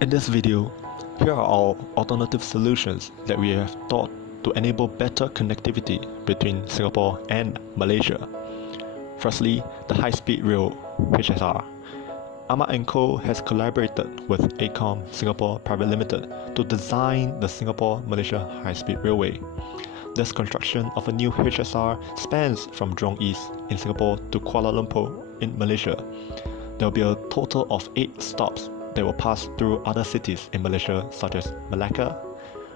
In this video, here are our alternative solutions that we have thought to enable better connectivity between Singapore and Malaysia. Firstly, the high-speed rail (HSR). Ahmad & Co has collaborated with ACOM Singapore Private Limited to design the Singapore-Malaysia high-speed railway. This construction of a new HSR spans from Jurong East in Singapore to Kuala Lumpur in Malaysia. There will be a total of 8 stops that will pass through other cities in Malaysia such as Malacca,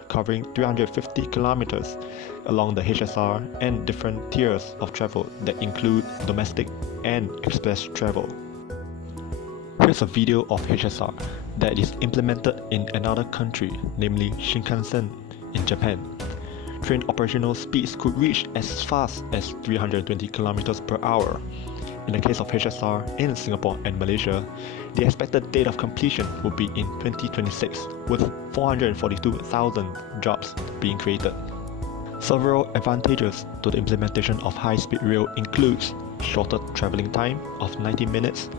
covering 350 kilometers along the HSR and different tiers of travel that include domestic and express travel. Here's a video of HSR that is implemented in another country, namely Shinkansen in Japan. Train operational speeds could reach as fast as 320 kilometers per hour. In the case of HSR in Singapore and Malaysia, the expected date of completion will be in 2026, with 442,000 jobs being created. Several advantages to the implementation of high-speed rail includes shorter travelling time of 90 minutes,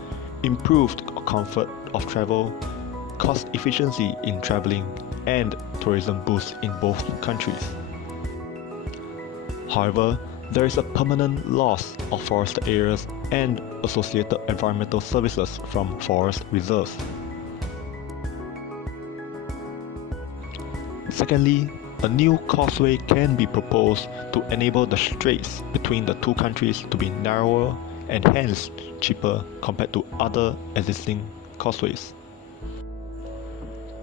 improved comfort of travel, cost efficiency in travelling, and tourism boost in both countries. However, there is a permanent loss of forested areas and associated environmental services from forest reserves. Secondly, a new causeway can be proposed to enable the straits between the two countries to be narrower and hence cheaper compared to other existing causeways.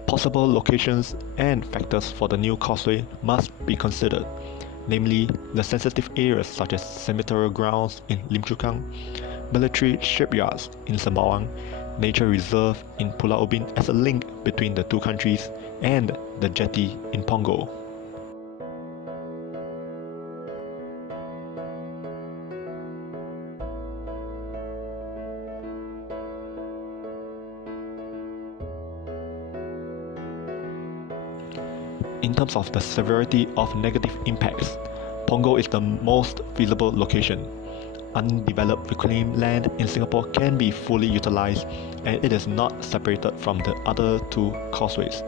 Possible locations and factors for the new causeway must be considered, namely the sensitive areas such as semeterial grounds in Lim Chu Kang, military shipyards in Sembawang, nature reserve in Pulau Ubin as a link between the two countries, and the jetty in Punggol. In terms of the severity of negative impacts, Punggol is the most feasible location. Undeveloped reclaimed land in Singapore can be fully utilized and it is not separated from the other two causeways.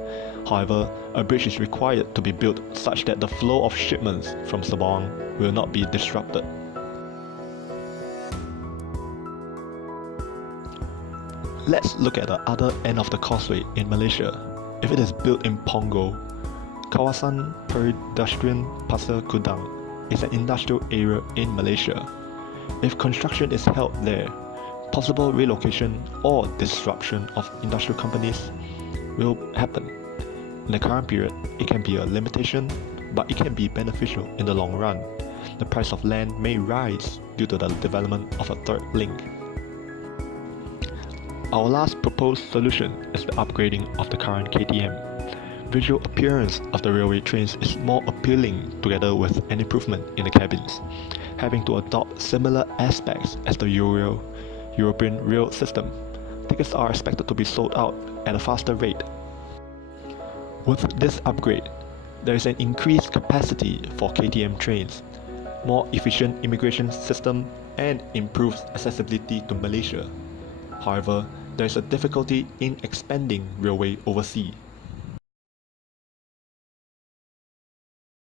However, a bridge is required to be built such that the flow of shipments from Sembawang will not be disrupted. Let's look at the other end of the causeway in Malaysia. If it is built in Punggol, Kawasan Perindustrian Pasir Kudang is an industrial area in Malaysia. If construction is held there, possible relocation or disruption of industrial companies will happen. In the current period, it can be a limitation, but it can be beneficial in the long run. The price of land may rise due to the development of a third link. Our last proposed solution is the upgrading of the current KTM. Visual appearance of the railway trains is more appealing together with an improvement in the cabins, having to adopt similar aspects as the European rail system. Tickets are expected to be sold out at a faster rate. With this upgrade, there is an increased capacity for KTM trains, more efficient immigration system, and improved accessibility to Malaysia. However, there is a difficulty in expanding railway overseas.